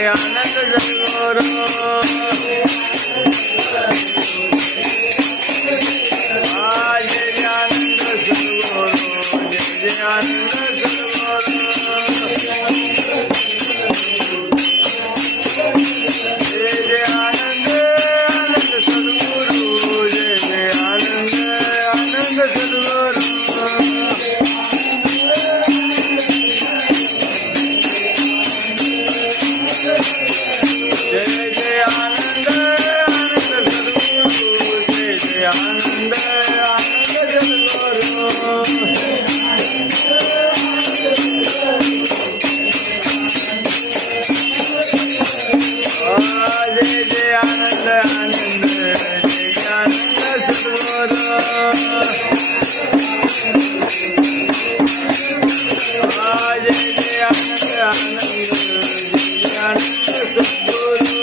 जय आनंद सद्गुरु जय आनंद सद्गुरु जय आनंद सद्गुरु जय Anand Anand सद्गुरु जय Anand Anand सद्गुरु जय जय Anand Anand सद्गुरु जय जय Anand Anand सद्गुरु जय जय Anand Anand जय आनंद सद्गुरु जय जय Anand Anand जय आनंद सद्गुरु